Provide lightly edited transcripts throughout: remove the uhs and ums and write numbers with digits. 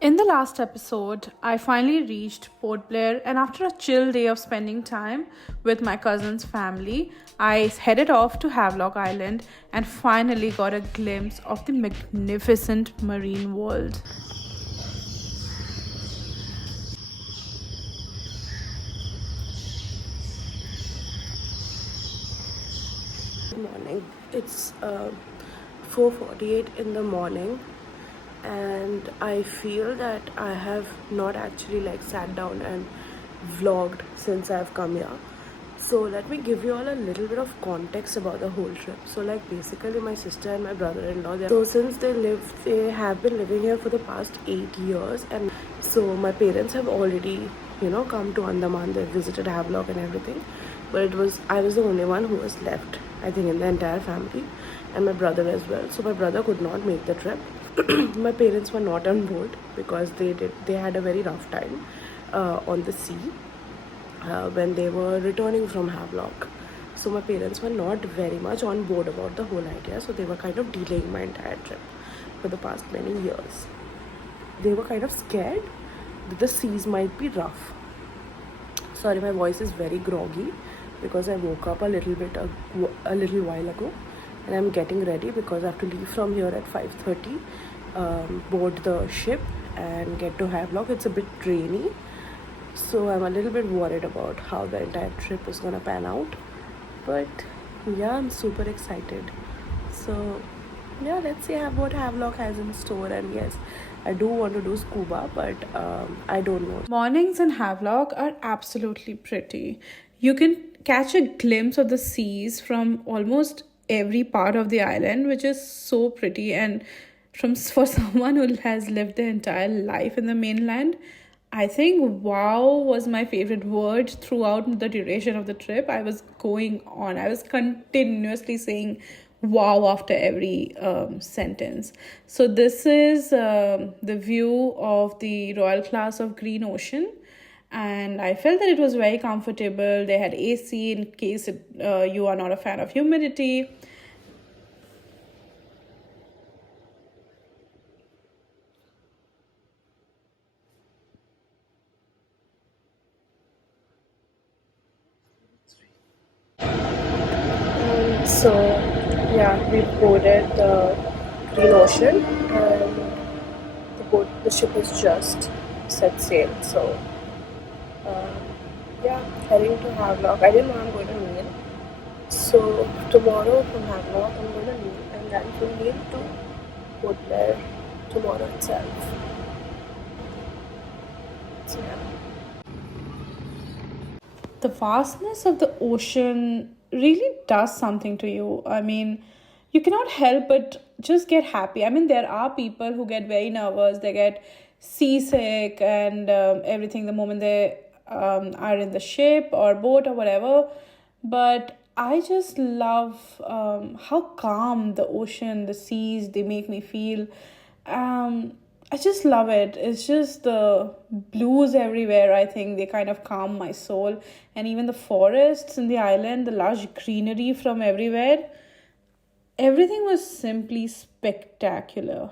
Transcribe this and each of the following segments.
In the last episode, I finally reached Port Blair, and after a chill day of spending time with my cousin's family, I headed off to Havelock Island and finally got a glimpse of the magnificent marine world. Morning. It's 4:48 in the morning, and I feel that I have not actually sat down and vlogged since I've come here. So let me give you all a little bit of context about the whole trip. So basically my sister and my brother-in-law, so since they have been living here for the past 8 years, and so my parents have already come to Andaman. They visited Havelock and everything, but I was the only one who was left, I think, in the entire family, and my brother as well. So my brother could not make the trip. My parents were not on board because they had a very rough time on the sea when they were returning from Havelock. So my parents were not very much on board about the whole idea. So they were kind of delaying my entire trip for the past many years. They were kind of scared that the seas might be rough. Sorry, my voice is very groggy because I woke up a little while ago, and I'm getting ready because I have to leave from here at 5:30, board the ship and get to Havelock. It's a bit rainy, so I'm a little bit worried about how the entire trip is gonna pan out. But yeah, I'm super excited. So yeah, let's see what Havelock has in store. And yes, I do want to do scuba, but I don't know. Mornings in Havelock are absolutely pretty. You can catch a glimpse of the seas from almost every part of the island, which is so pretty. And for someone who has lived their entire life in the mainland, I think wow was my favorite word throughout the duration of the trip. I was going on. I was continuously saying wow after every sentence. So this is the view of the Royal Class of Green Ocean, and I felt that it was very comfortable. They had AC in case you are not a fan of humidity. So yeah, we boarded the Green Ocean, and the ship has just set sail. So um, yeah, heading to Havelock. I didn't know I'm going to Neil. So tomorrow from Havelock I'm going to Neil, and then from Neil to Port Blair tomorrow itself. So yeah. The vastness of the ocean really does something to you. I mean, you cannot help but just get happy. I mean, there are people who get very nervous, they get seasick and everything the moment they are in the ship or boat or whatever. But I just love how calm the ocean, the seas, they make me feel. I just love it. It's just the blues everywhere. I think they kind of calm my soul. And even the forests in the island, the lush greenery from everywhere, everything was simply spectacular.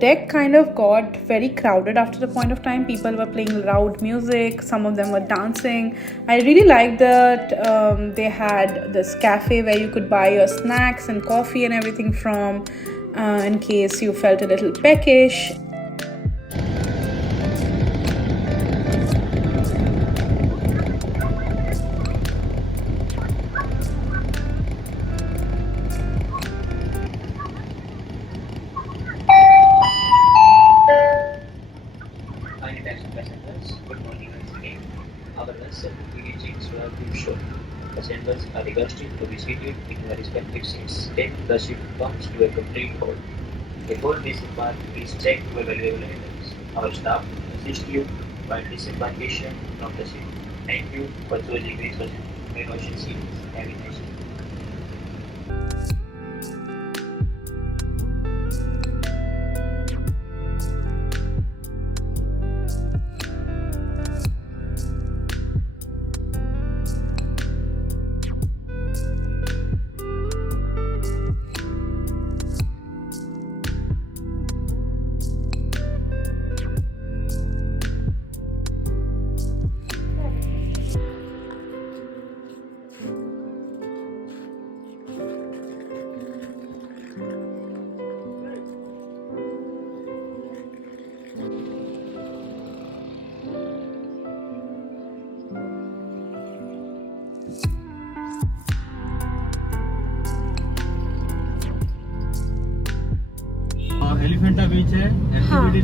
Deck kind of got very crowded after the point of time. People were playing loud music, some of them were dancing. I really liked that they had this cafe where you could buy your snacks and coffee and everything from, in case you felt a little peckish. Fine taxi passengers, good morning once again. Our vessel will reach Swaraj Dweep shore. Passengers are requested to be seated in their respective seats till the ship comes to a complete halt. Before disembark, please check your valuable items. Our staff will assist you while disembarkation from the ship. Thank you for choosing Green Ocean Seas. Have a nice day.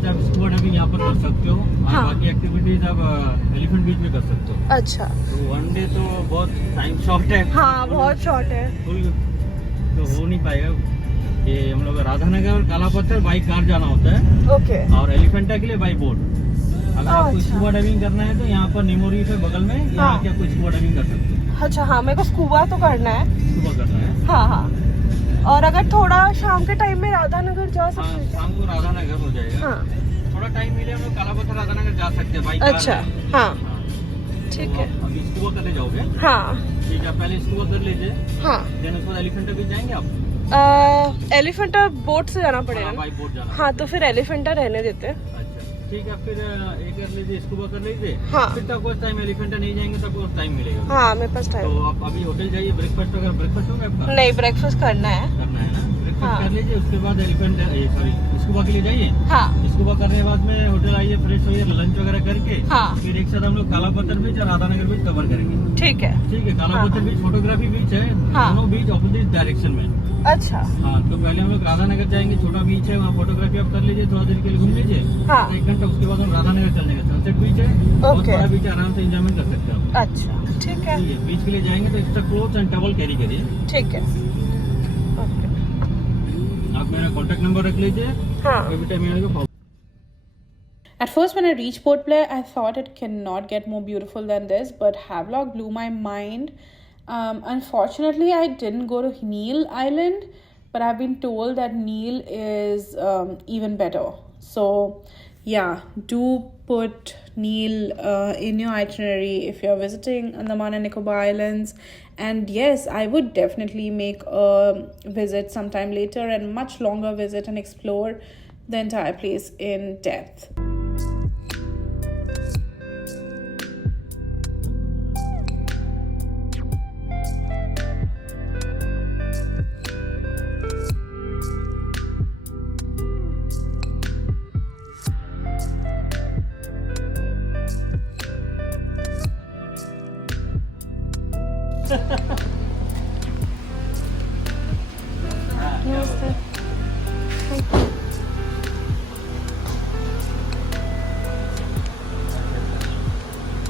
Activities आप scuba diving यहाँ पर कर सकते हो और हाँ। बाकी activities आप एलिफेंट बीच में कर सकते हो। अच्छा। तो वन डे तो बहुत टाइम शॉर्ट है। हाँ बहुत शॉर्ट है। फुल तो हो नहीं पाएगा। ये हम लोग राधानगर और काला पत्थर बाई कार जाना होता है ओके। और एलिफेंटा के लिए बाई बोट। अगर आपको अच्छा। स्कूबा डाइविंग करना है तो यहाँ पर निमो रीफ है बगल में, यहाँ हाँ। आके आपको स्कूबा डाइविंग कर सकते हो। अच्छा हाँ, मेरे को स्कूबा तो करना है। स्कूबा करना है। हाँ हाँ। और अगर थोड़ा शाम के टाइम में राधानगर जा हाँ, सकते हैं? शाम को राधानगर हो जाएगा। हाँ। थोड़ा टाइम मिले हम लोग काला पत्थर राधानगर जा सकते हैं बाई कार अच्छा है। हाँ हाँ। ठीक तो है। आप अभी स्कूबा करने जाओगे? हाँ ठीक है, पहले स्कूबा कर लीजिए, हाँ। देन उसके बाद एलिफेंटा बीच जाएंगे आप? एलिफेंटा बोट से जाना पड़ेगा हाँ, ना? बाई बोट जाना। हाँ तो फिर एलिफेंटा रहने देते हैं। अच्छा ठीक है, फिर ये कर लीजिए, स्कूबा कर लीजिए। हाँ। फिर तक कुछ टाइम एलिफेंटा नहीं जाएंगे तब कुछ टाइम मिलेगा। हाँ मेरे पास तो टाइम। आप अभी होटल जाइए, ब्रेकफास्ट अगर ब्रेकफास्ट होगा आपका? नहीं, ब्रेकफास्ट करना है। करना है ना, ब्रेकफास्ट हाँ। कर लीजिए, उसके बाद एलिफेंट सॉरी स्कूबा के लिए जाइए। हाँ स्कूबा करने के बाद में होटल आइए, फ्रेश होइए, लंच वगैरह करके हाँ फिर एक साथ हम लोग काला पत्थर बीच और राधानगर बीच कवर करेंगे। ठीक है। ठीक है, काला हाँ। पत्थर बीच फोटोग्राफी बीच है, हाँ। दोनों बीच ऑपोजिट डायरेक्शन में। अच्छा हाँ, तो पहले हम लोग राधानगर जाएंगे, छोटा बीच है, वहाँ फोटोग्राफी आप कर लीजिए, थोड़ा देर के लिए घूम लीजिए। हाँ। 1 घंटा, उसके बाद हम राधानगर चल जाएंगे। सनसेट बीच है, बहुत ओके। बड़ा बीच है, आराम से एंजॉयमेंट कर सकते हो आप। अच्छा ठीक है। ठीक है, बीच के लिए जाएंगे तो extra clothes and towel carry करिए। ठीक है ओके। आप मेरा कॉन्टैक्ट नंबर रख लीजिए, हाँ एवरी टाइम मेरे को। At first, when I reached Port Blair, I thought it cannot get more beautiful than this, but Havelock blew my mind. Unfortunately, I didn't go to Neil Island, but I've been told that Neil is even better. So, yeah, do put Neil in your itinerary if you're visiting Andaman and Nicobar Islands. And yes, I would definitely make a visit sometime later and much longer visit and explore the entire place in depth.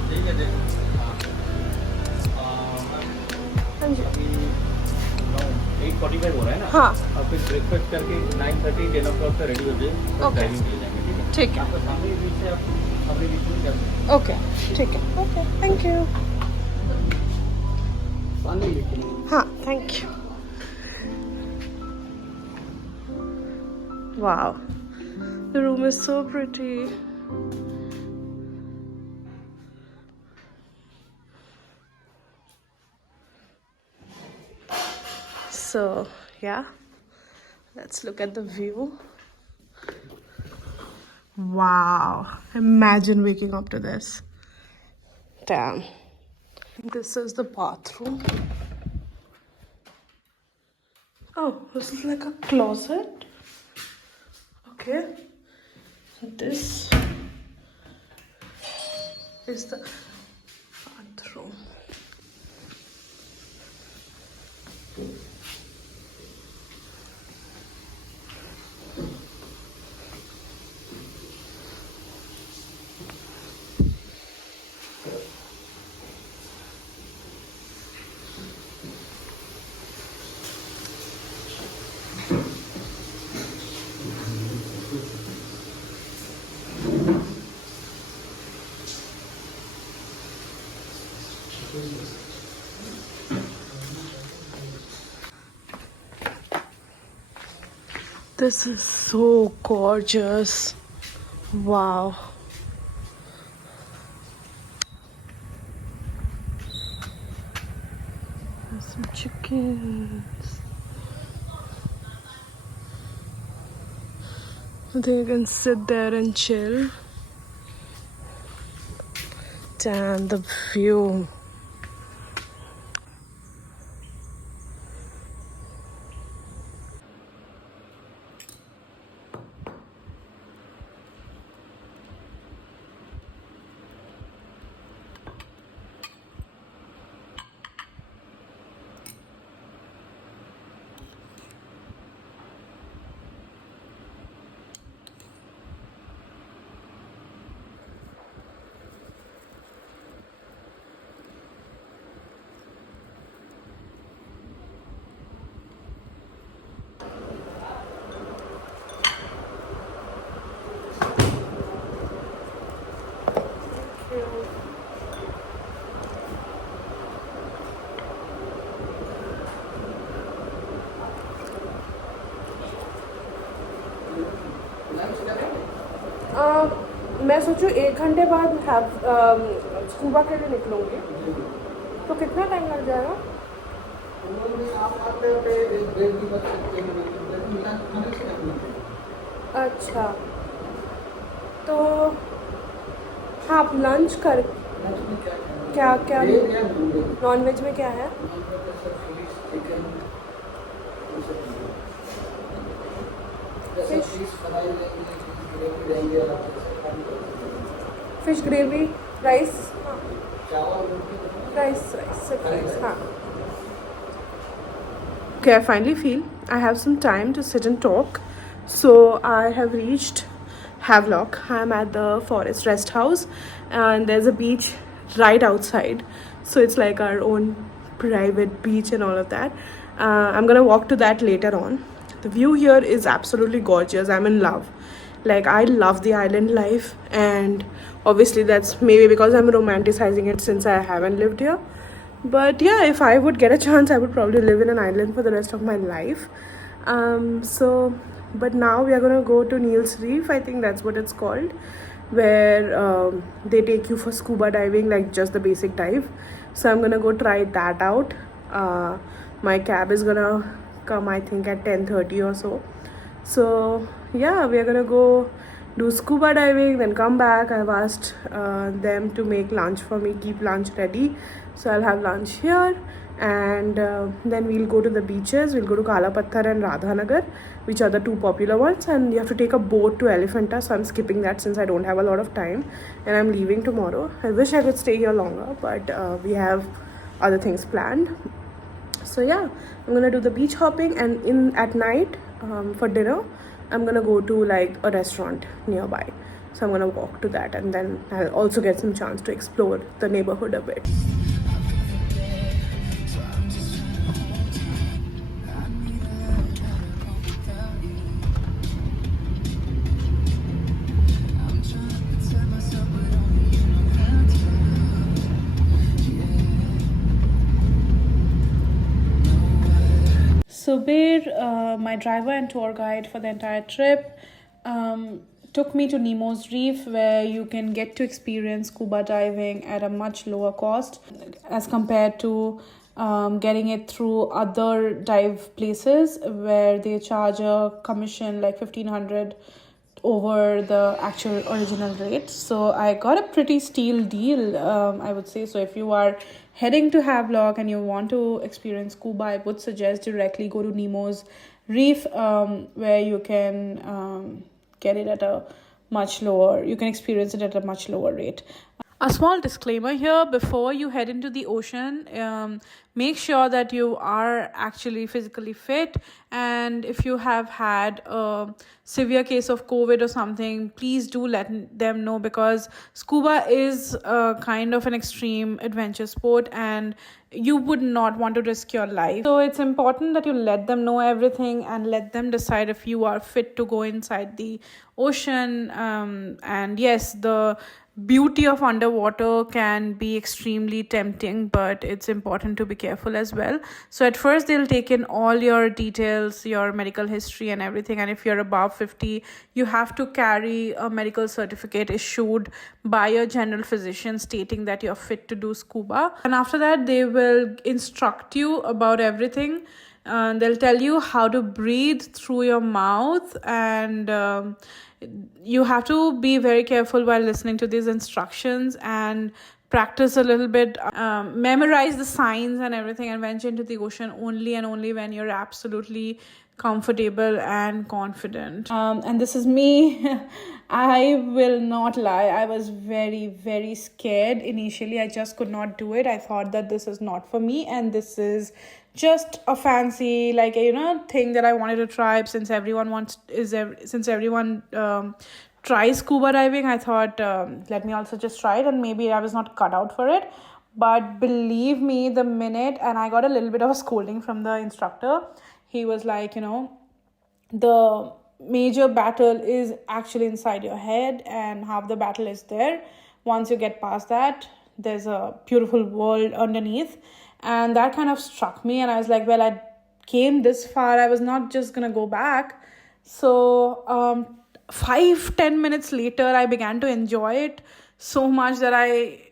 ठीक है, देखो। हाँ जी। अभी 8:45 हो रहा है ना? हाँ और फिर ब्रेकफास्ट करके 9:30 10 o'clock से रेडी हो जाए, Okay. ड्राइविंग के लिए जाएंगे। ठीक है, ठीक है। आपका सामने बीच है, आप अपने बीच में जा सकते हैं। ओके ठीक है। Okay thank you. सामने ही बीच है। हाँ thank you. Wow, the room is so pretty. So yeah, let's look at the view. Wow, imagine waking up to this. Damn. This is the bathroom. Oh, this is like a closet. Okay. So this is the bathroom. This is so gorgeous. Wow. There's some chickens. They can sit there and chill. Damn, the view. मैं सोचूं 1 घंटे बाद scuba के लिए निकलूँगी, तो कितना time लग जाएगा? अच्छा, तो हाँ, आप लंच कर क्या क्या नॉन वेज में क्या है? फिश ग्रेवी, राइस, सिर्फ राइस, हाँ. Okay, I finally feel I have some time to sit and talk. So I have reached Havelock. I'm at the Forest Rest House, and there's a beach right outside. So it's like our own private beach and all of that. I'm gonna walk to that later on. The view here is absolutely gorgeous. I'm in love. Like, I love the island life, and obviously that's maybe because I'm romanticizing it since I haven't lived here. But yeah, if I would get a chance, I would probably live in an island for the rest of my life. But now we are gonna go to Neil's Reef, I think that's what it's called, where they take you for scuba diving, like just the basic dive. So I'm gonna go try that out. My cab is gonna come, I think, at 10:30 or so. So yeah, we are gonna go do scuba diving, then come back. I've asked them to make lunch for me, keep lunch ready, so I'll have lunch here, and then we'll go to the beaches. We'll go to Kala Patthar and Radhanagar, which are the two popular ones, and you have to take a boat to Elephanta, so I'm skipping that since I don't have a lot of time and I'm leaving tomorrow. I wish I could stay here longer, but we have other things planned. So yeah, I'm gonna do the beach hopping, and at night for dinner I'm gonna go to like a restaurant nearby. So I'm gonna walk to that, and then I'll also get some chance to explore the neighborhood a bit. Subir, my driver and tour guide for the entire trip, took me to Nemo's Reef, where you can get to experience scuba diving at a much lower cost as compared to getting it through other dive places where they charge a commission like 1,500 over the actual original rate. So I got a pretty steal deal, I would say. So if you are heading to Havelock and you want to experience scuba, I would suggest directly go to Nemo's Reef, where you can get it at a much lower, you can experience it at a much lower rate. A small disclaimer here before you head into the ocean, make sure that you are actually physically fit, and if you have had a severe case of COVID or something, please do let them know, because scuba is a kind of an extreme adventure sport and you would not want to risk your life. So it's important that you let them know everything and let them decide if you are fit to go inside the ocean. And yes, the beauty of underwater can be extremely tempting, but it's important to be careful as well. So at first they'll take in all your details, your medical history and everything, and if you're above 50, you have to carry a medical certificate issued by a general physician stating that you're fit to do scuba. And after that they will instruct you about everything. They'll tell you how to breathe through your mouth, and you have to be very careful while listening to these instructions and practice a little bit, memorize the signs and everything, and venture into the ocean only and only when you're absolutely comfortable and confident. And this is me. I will not lie, I was very, very scared initially. I just could not do it. I thought that this is not for me, and this is just a fancy, like, thing that I wanted to try. Since everyone tries scuba diving, I thought, let me also just try it, and maybe I was not cut out for it. But believe me, the minute, and I got a little bit of a scolding from the instructor. He was like, the major battle is actually inside your head, and half the battle is there. Once you get past that, there's a beautiful world underneath. And that kind of struck me, and I was like, well, I came this far, I was not just gonna go back. So 5-10 minutes later, I began to enjoy it so much that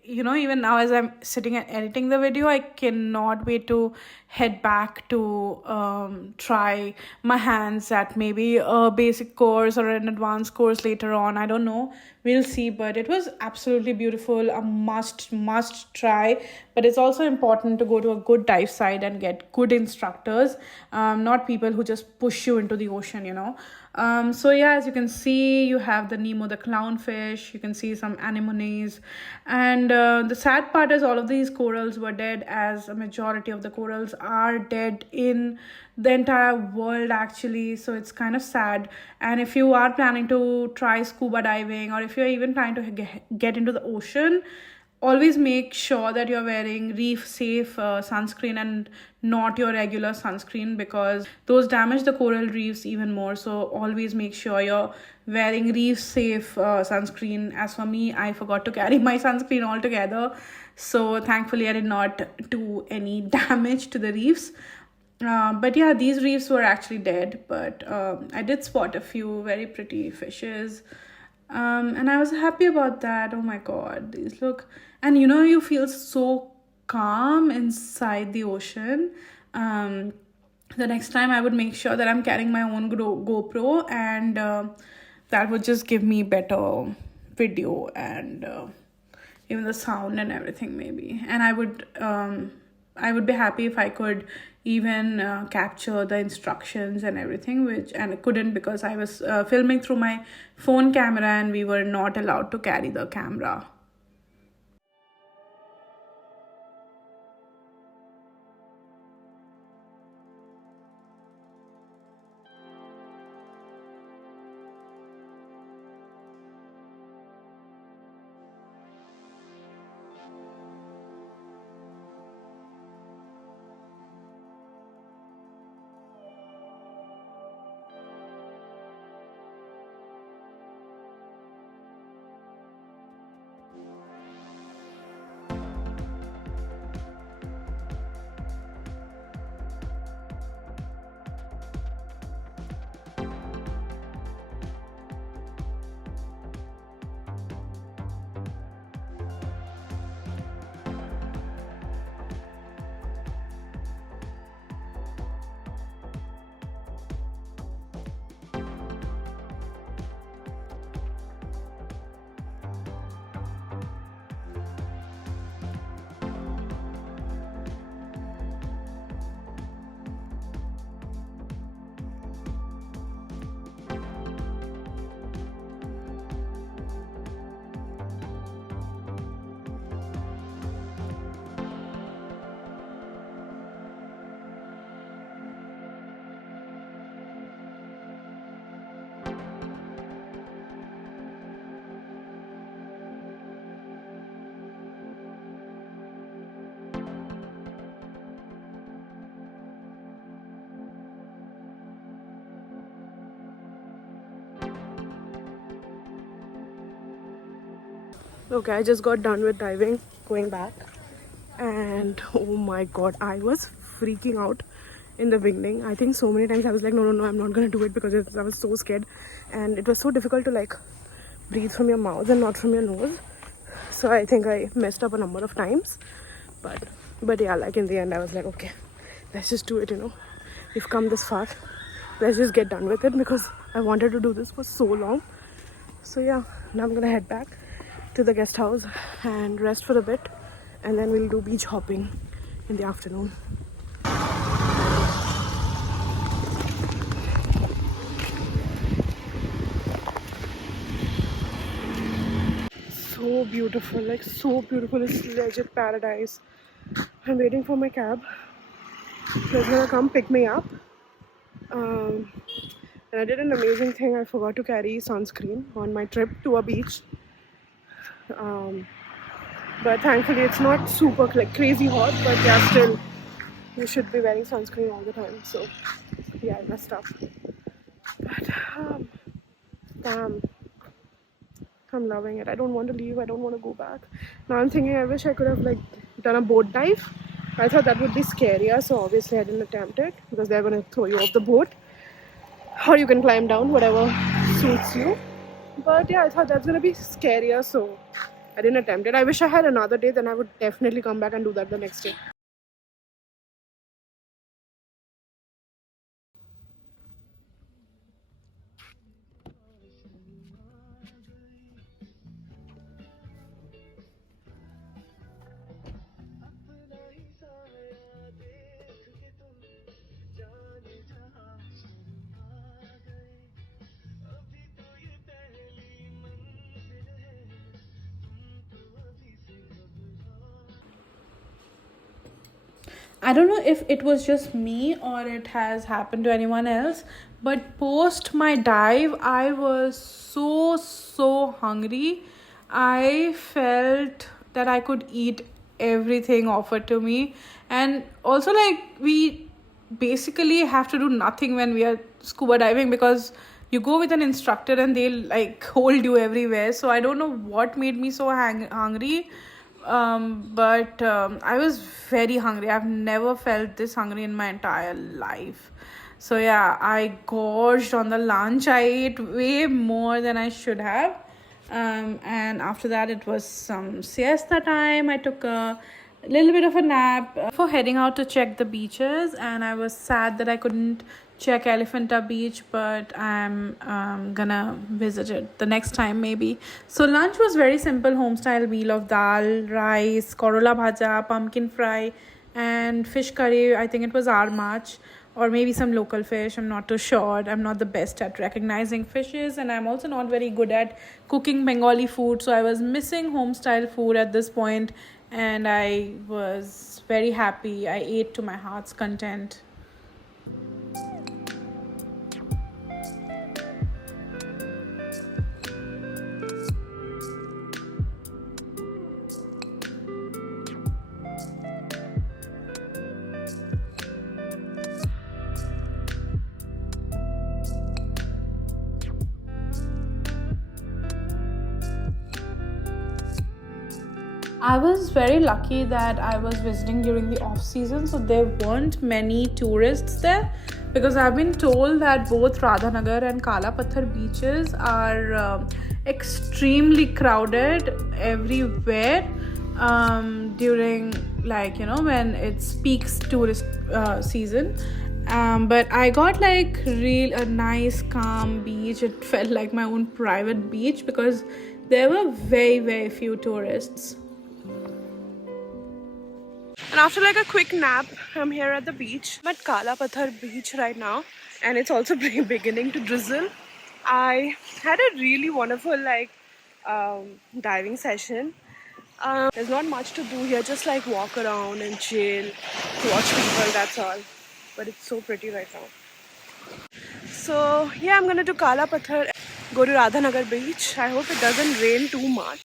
even now as I'm sitting and editing the video, I cannot wait to head back to try my hands at maybe a basic course or an advanced course later on. I don't know, we'll see, but it was absolutely beautiful, a must try. But it's also important to go to a good dive site and get good instructors, not people who just push you into the ocean. So yeah, as you can see, you have the Nemo the clownfish, you can see some anemones, and the sad part is all of these corals were dead, as a majority of the corals are dead in the entire world actually. So it's kind of sad. And if you are planning to try scuba diving, or if you're even trying to get into the ocean, always make sure that you're wearing reef safe sunscreen and not your regular sunscreen, because those damage the coral reefs even more. So always make sure you're wearing reef safe sunscreen. As for me, I forgot to carry my sunscreen altogether, so thankfully I did not do any damage to the reefs. But yeah, these reefs were actually dead, but I did spot a few very pretty fishes. And I was happy about that. Oh my god, these look, and you feel so calm inside the ocean. The next time I would make sure that I'm carrying my own GoPro, and that would just give me better video and even the sound and everything maybe. And I would be happy if I could even capture the instructions and everything, and I couldn't because I was filming through my phone camera and we were not allowed to carry the camera. Okay, I just got done with diving, going back, and oh my god, I was freaking out in the beginning. I think so many times I was like, no, I'm not gonna do it, because I was so scared, and it was so difficult to like breathe from your mouth and not from your nose. So I think I messed up a number of times, but yeah, like in the end I was like, okay, let's just do it. We've come this far, let's just get done with it, because I wanted to do this for so long. So yeah, now I'm gonna head back to the guest house and rest for a bit, and then we'll do beach hopping in the afternoon. So beautiful, like so beautiful. It's legit paradise. I'm waiting for my cab. They're gonna come pick me up. And I did an amazing thing. I forgot to carry sunscreen on my trip to a beach. But thankfully it's not super like crazy hot, but yeah, still you should be wearing sunscreen all the time. So yeah, I messed up, but damn, I'm loving it. I don't want to leave, I don't want to go back. Now I'm thinking I wish I could have like done a boat dive. I thought that would be scarier, so obviously I didn't attempt it, because they're going to throw you off the boat, or you can climb down, whatever suits you. But yeah, I thought that's gonna be scarier, so I didn't attempt it. I wish I had another day, then I would definitely come back and do that the next day. I don't know if it was just me or it has happened to anyone else, but post my dive, I was so hungry. I felt that I could eat everything offered to me, and also, like, we basically have to do nothing when we are scuba diving because you go with an instructor and they'll like hold you everywhere. So I don't know what made me so hungry, but I was very hungry. I've never felt this hungry in my entire life. So yeah, I gorged on the lunch. I ate way more than I should have. And after that, it was some siesta time. I took a little bit of a nap before heading out to check the beaches, and I was sad that I couldn't check Elephanta Beach, but I'm gonna visit it the next time maybe. So lunch was very simple home style meal of dal, rice, korola bhaja, pumpkin fry, and fish curry. I think it was armach or maybe some local fish. I'm not too sure. I'm not the best at recognizing fishes, and I'm also not very good at cooking Bengali food. So I was missing home style food at this point, and I was very happy. I ate to my heart's content. I was very lucky that I was visiting during the off season, so there weren't many tourists there because I've been told that both Radhanagar and Kala Pathar beaches are extremely crowded everywhere during, like, when it's peaks tourist season. But I got like a nice calm beach. It felt like my own private beach because there were very few tourists. And after like a quick nap, I'm here at the beach. I'm at Kala Pathar beach right now, and it's also beginning to drizzle. I had a really wonderful diving session. There's not much to do here, just like walk around and chill, watch people, that's all. But it's so pretty right now. So yeah, I'm gonna do Kala Pathar, go to Radhanagar beach. I hope it doesn't rain too much.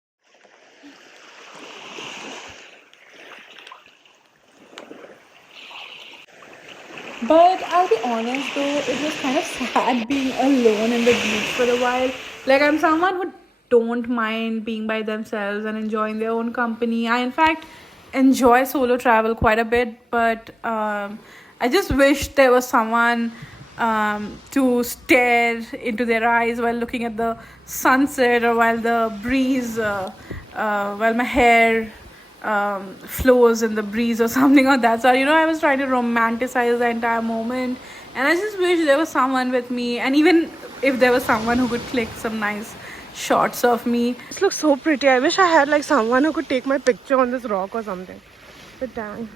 But I'll be honest though, it was kind of sad being alone in the beach for a while. Like, I'm someone who don't mind being by themselves and enjoying their own company. I in fact enjoy solo travel quite a bit, but I just wish there was someone to stare into their eyes while looking at the sunset, or while the breeze, while my hair flows in the breeze or something like that. So I was trying to romanticize the entire moment, and I just wish there was someone with me, and even if there was someone who could click some nice shots of me. This looks so pretty. I wish I had like someone who could take my picture on this rock or something. But dang,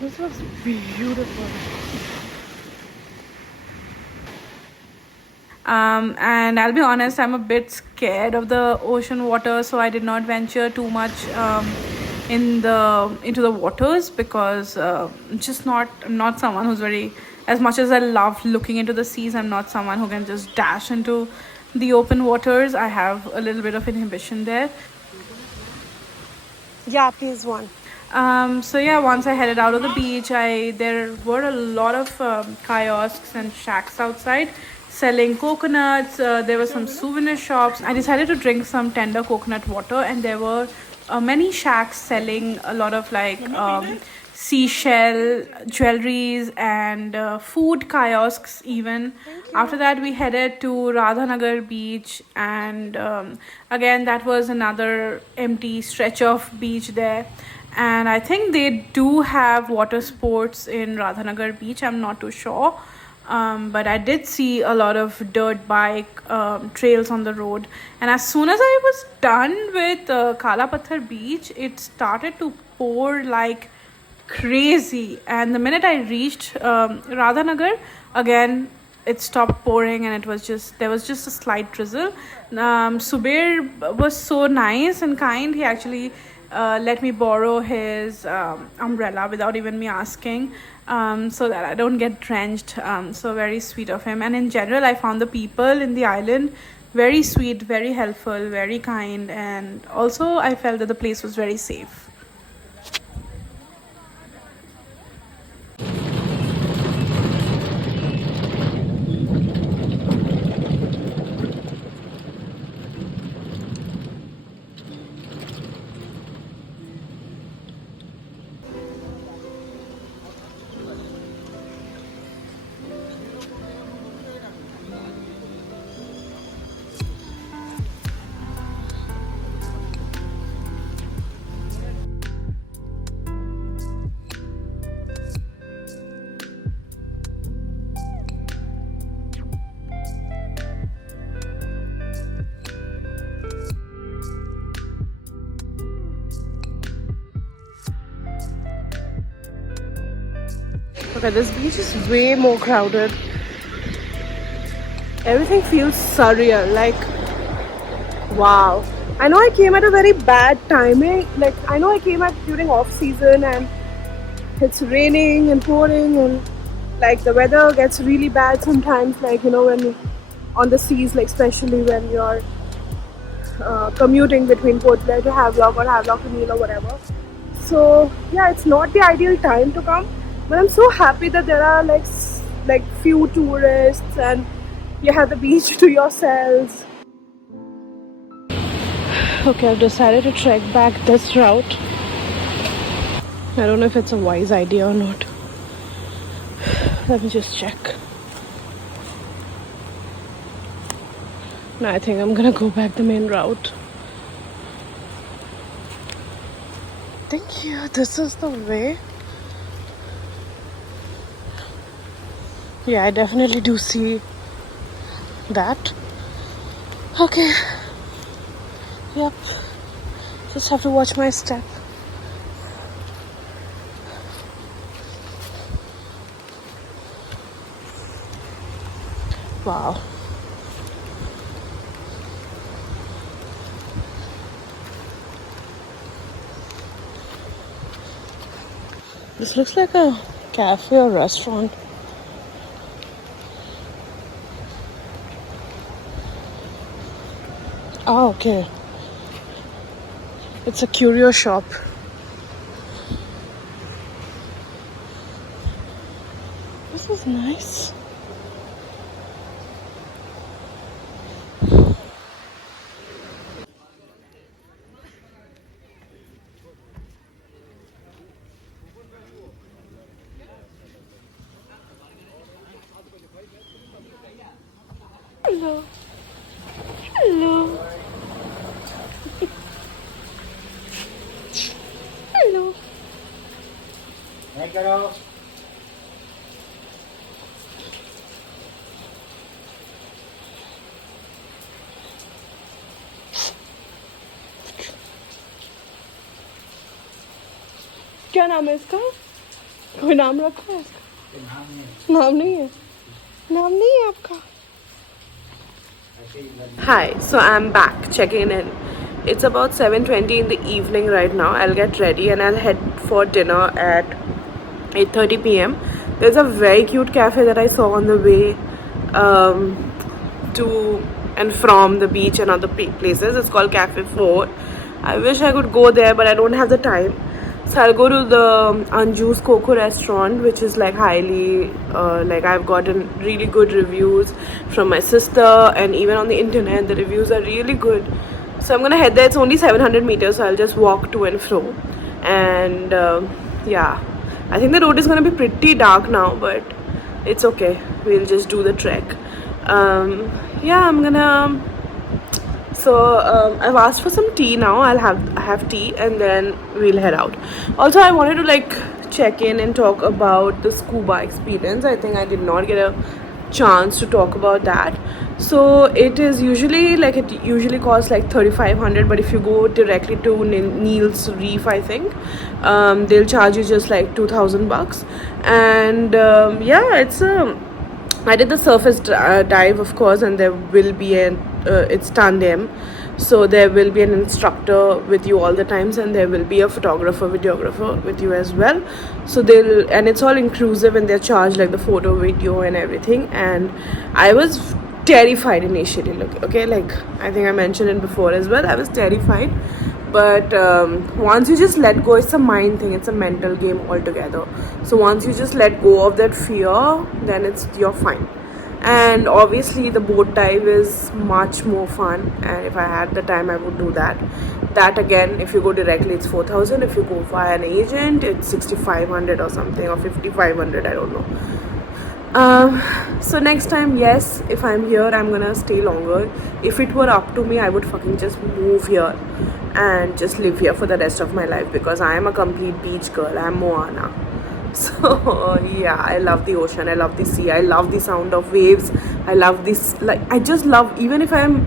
this looks beautiful. And I'll be honest, I'm a bit scared of the ocean water, so I did not venture too much into the waters because I'm not someone who's very, as much as I love looking into the seas, I'm not someone who can just dash into the open waters. I have a little bit of inhibition there. Yeah, please one. So yeah, once I headed out of the beach, there were a lot of kiosks and shacks outside selling coconuts. There were some souvenir shops. I decided to drink some tender coconut water, and there were many shacks selling a lot of seashell jewelries and food kiosks even. After that, we headed to Radhanagar beach, and again, that was another empty stretch of beach there. And I think they do have water sports in Radhanagar beach. I'm not too sure. But I did see a lot of dirt bike trails on the road. And as soon as I was done with Kala Pathar beach, it started to pour like crazy. And the minute I reached Radhanagar, again it stopped pouring, and there was just a slight drizzle. Subir was so nice and kind. He actually let me borrow his umbrella without even me asking, so that I don't get drenched. So very sweet of him. And in general, I found the people in the island very sweet, very helpful, very kind, and also I felt that the place was very safe. Okay, this beach is way more crowded. Everything feels surreal. Like, wow. I know I came at a very bad timing. Like, I know I came at during off season and it's raining and pouring, and like the weather gets really bad sometimes. Like, you know, when on the seas, like especially when you're commuting between Port Blair to Havelock or Havelock to Neil or whatever. So yeah, it's not the ideal time to come. But I'm so happy that there are like few tourists and you have the beach to yourselves. Okay, I've decided to trek back this route. I don't know if it's a wise idea or not. Let me just check. No, I think I'm gonna go back the main route. Thank you. This is the way. Yeah, I definitely do see that. Okay. Yep. Just have to watch my step. Wow. This looks like a cafe or restaurant. Oh, okay. It's a curio shop. This is nice. Hello. Hello. Hello. क्या नाम है इसका? कोई नाम रखा है इसका? नाम नहीं है. नाम नहीं है आपका? Hi, so I'm back checking in. It's about 7:20 in the evening right now. I'll get ready and I'll head for dinner at 8:30 p.m. There's a very cute cafe that I saw on the way to and from the beach and other places. It's called Cafe 4. I wish I could go there, but I don't have the time. So I'll go to the Anju's Coco restaurant, which is like highly, like I've gotten really good reviews from my sister, and even on the internet, the reviews are really good. So I'm gonna head there. It's only 700 meters, so I'll just walk to and fro. And yeah, I think the road is gonna be pretty dark now, but it's okay. We'll just do the trek. Yeah, I'm gonna. So I've asked for some tea now. I have tea and then we'll head out. Also, I wanted to like check in and talk about the scuba experience. I think I did not get a chance to talk about that. So it is usually like it usually costs like 3,500, but if you go directly to Neil's Reef, I think they'll charge you just like $2,000. And yeah, it's I did the surface dive, of course, and there will be an it's tandem, so there will be an instructor with you all the times, and there will be a photographer, videographer with you as well. So they'll, and it's all inclusive, and they're charged like the photo, video, and everything. And I was terrified initially. Look, okay, like I think I mentioned it before as well. I was terrified, but once you just let go, it's a mind thing, it's a mental game altogether. So once you just let go of that fear, then you're fine. And obviously the boat dive is much more fun, and if I had the time I would do that again. If you go directly, it's 4,000. If you go via an agent, it's 6,500 or something, or 5,500, I don't know. So next time, yes, if I'm here, I'm gonna stay longer. If it were up to me, I would fucking just move here and just live here for the rest of my life, because I am a complete beach girl. I'm Moana. So yeah, I love the ocean, I love the sea, I love the sound of waves, I love this, like I just love, even if I'm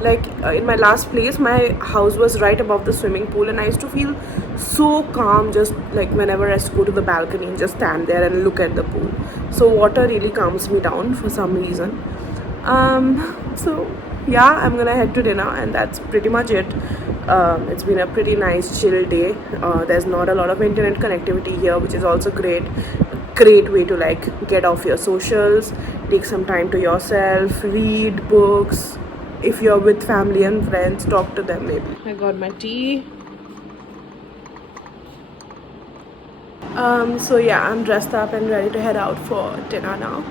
like in my last place, my house was right above the swimming pool, and I used to feel so calm just like whenever I used to go to the balcony and just stand there and look at the pool. So water really calms me down for some reason. So yeah, I'm gonna head to dinner, and that's pretty much it. It's been a pretty nice chill day. There's not a lot of internet connectivity here, which is also great way to like get off your socials, take some time to yourself, read books. If you're with family and friends, talk to them maybe. I got my tea. So yeah, I'm dressed up and ready to head out for dinner now.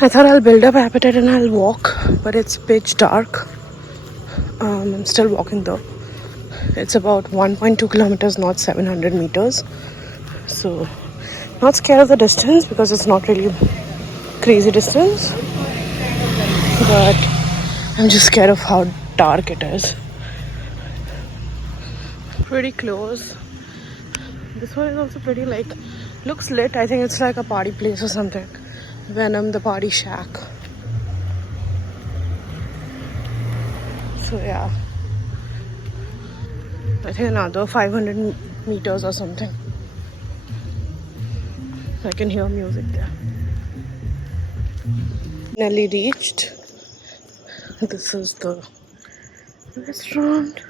I thought I'll build up appetite and I'll walk, but it's pitch dark. I'm still walking though. It's about 1.2 kilometers, not 700 meters. So not scared of the distance, because it's not really crazy distance, but I'm just scared of how dark it is. Pretty close. This one is also pretty, like, looks lit. I think it's like a party place or something. Venom, the party shack. So yeah, I think another 500 meters or something. I can hear music there. Nearly reached. This is the restaurant,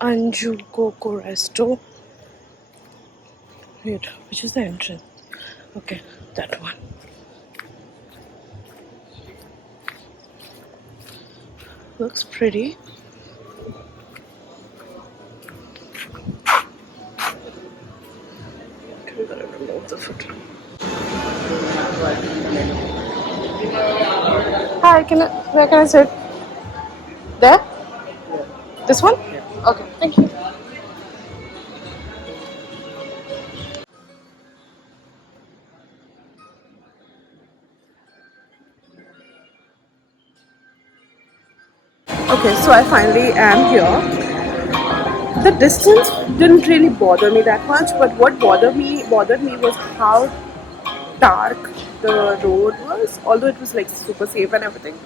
Anju Coco Resto. Wait, which is the entrance? Okay, that one. Looks pretty. Okay, we gotta remove the foot. Hi, where can I sit? There? This one? Okay, thank you. Okay, so I finally am here. The distance didn't really bother me that much, but what bothered me was how dark the road was, although it was like super safe and everything.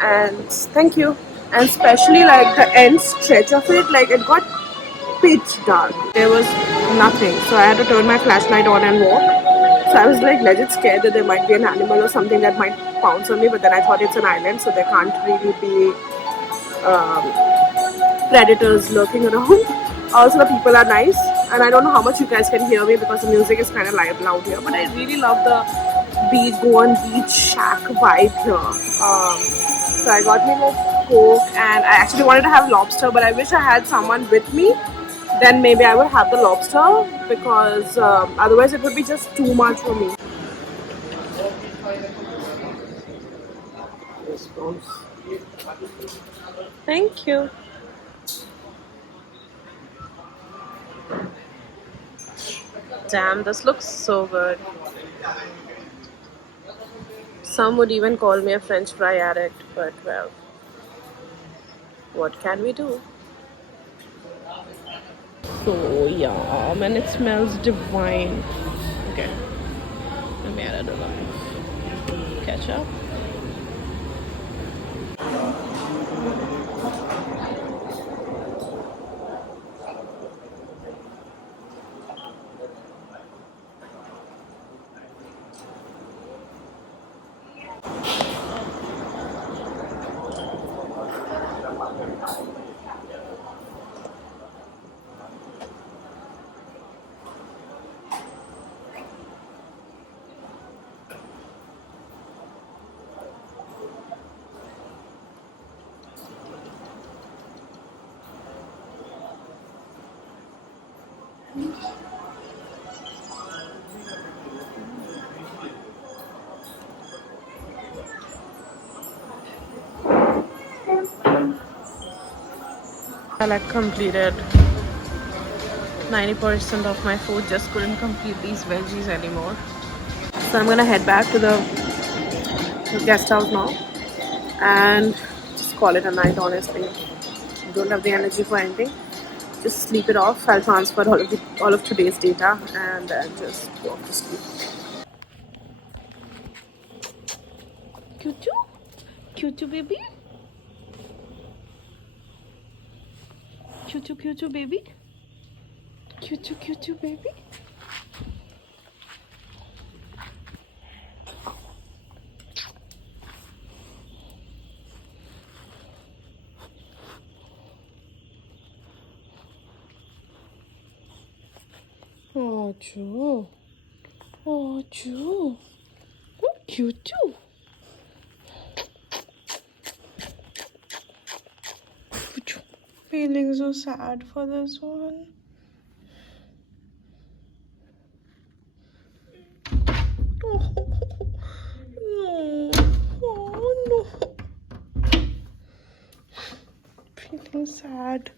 And thank you. And especially like the end stretch of it, like it got pitch dark. There was nothing, so I had to turn my flashlight on and walk. So I was like legit scared that there might be an animal or something that might pounce on me, but then I thought it's an island, so there can't really be predators lurking around. Also, the people are nice, and I don't know how much you guys can hear me because the music is kind of loud here, but I really love the Goan beach shack vibe here. So I got me like Coke, and I actually wanted to have lobster, but I wish I had someone with me. Then maybe I would have the lobster, because otherwise it would be just too much for me. Thank you. Damn, this looks so good. Some would even call me a French fry addict, but well, what can we do? So yum, and it smells divine. Okay, let me add a little ketchup. I like completed 90% of my food, just couldn't complete these veggies anymore. So I'm gonna head back to the guest house now and just call it a night. Honestly, don't have the energy for anything. Just sleep it off. I'll transfer all of today's data and then just go off to sleep. Cutu? Cutu baby? Cutu baby? Cutu baby? Oh, Joe. Oh, Joe. Oh, cute too. Feeling so sad for this one. Oh, no. Oh, no. Feeling sad.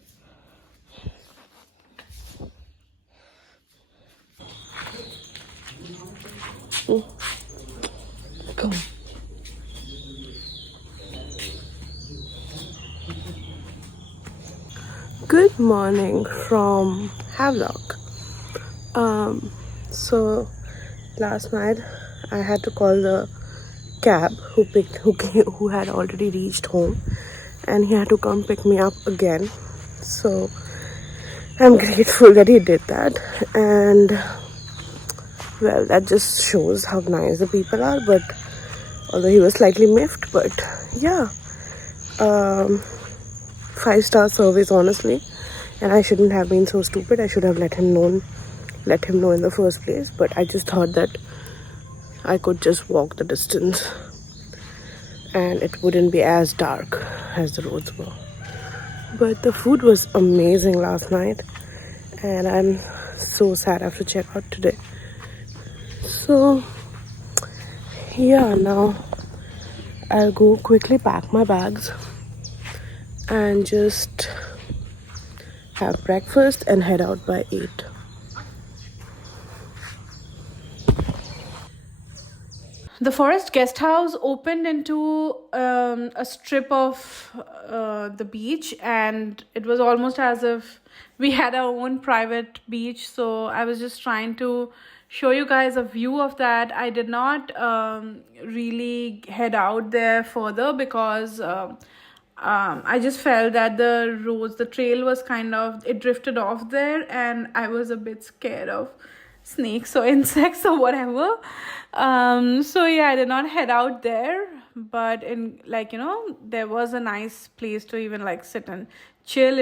Oh. Come. Good morning from Havelock. So last night I had to call the cab who had already reached home, and he had to come pick me up again. So I'm grateful that he did that, and well, that just shows how nice the people are. But although he was slightly miffed, but yeah, 5-star service, honestly. And I shouldn't have been so stupid. I should have let him know in the first place. But I just thought that I could just walk the distance and it wouldn't be as dark as the roads were. But the food was amazing last night, and I'm so sad I have to check out today. So yeah, now I'll go quickly pack my bags and just have breakfast and head out by 8. The Forest Guest House opened into a strip of the beach, and it was almost as if we had our own private beach. So I was just trying to show you guys a view of that. I did not really head out there further because I just felt that the trail was it drifted off there, and I was a bit scared of snakes or insects or whatever. So yeah, I did not head out there, but there was a nice place to even sit and chill.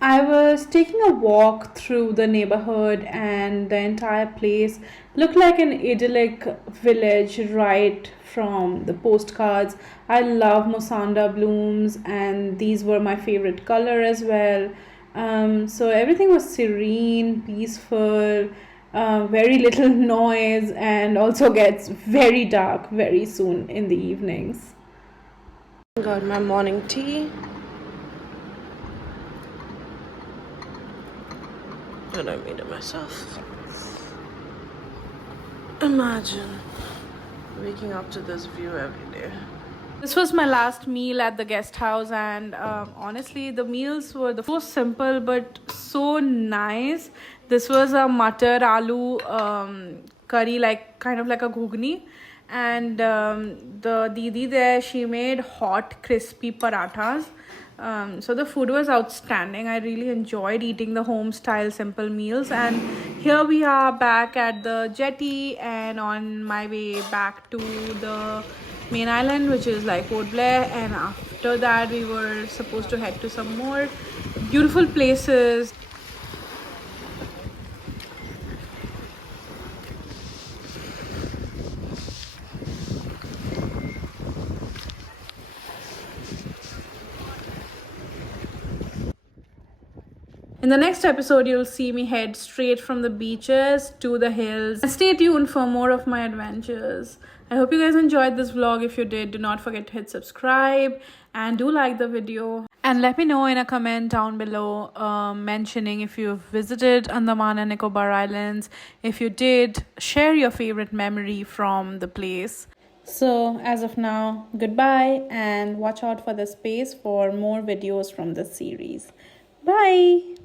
I was taking a walk through the neighborhood, and the entire place looked like an idyllic village right from the postcards. I love Mosanda blooms, and these were my favorite color as well. So everything was serene, peaceful, very little noise, and also gets very dark very soon in the evenings. Got my morning tea. and I made it myself. Imagine waking up to this view every day. This was my last meal at the guest house, and honestly, the meals were so simple but so nice. This was a matar aloo curry, like kind of like a ghugni, and the didi there, she made hot crispy parathas. So the food was outstanding. I really enjoyed eating the home style simple meals, and here we are back at the jetty and on my way back to the main island, which is like Port Blair. And after that we were supposed to head to some more beautiful places. In the next episode, you'll see me head straight from the beaches to the hills. And stay tuned for more of my adventures. I hope you guys enjoyed this vlog. If you did, do not forget to hit subscribe and do like the video. And let me know in a comment down below mentioning if you've visited Andaman and Nicobar Islands. If you did, share your favorite memory from the place. So as of now, goodbye, and watch out for the space for more videos from this series. Bye.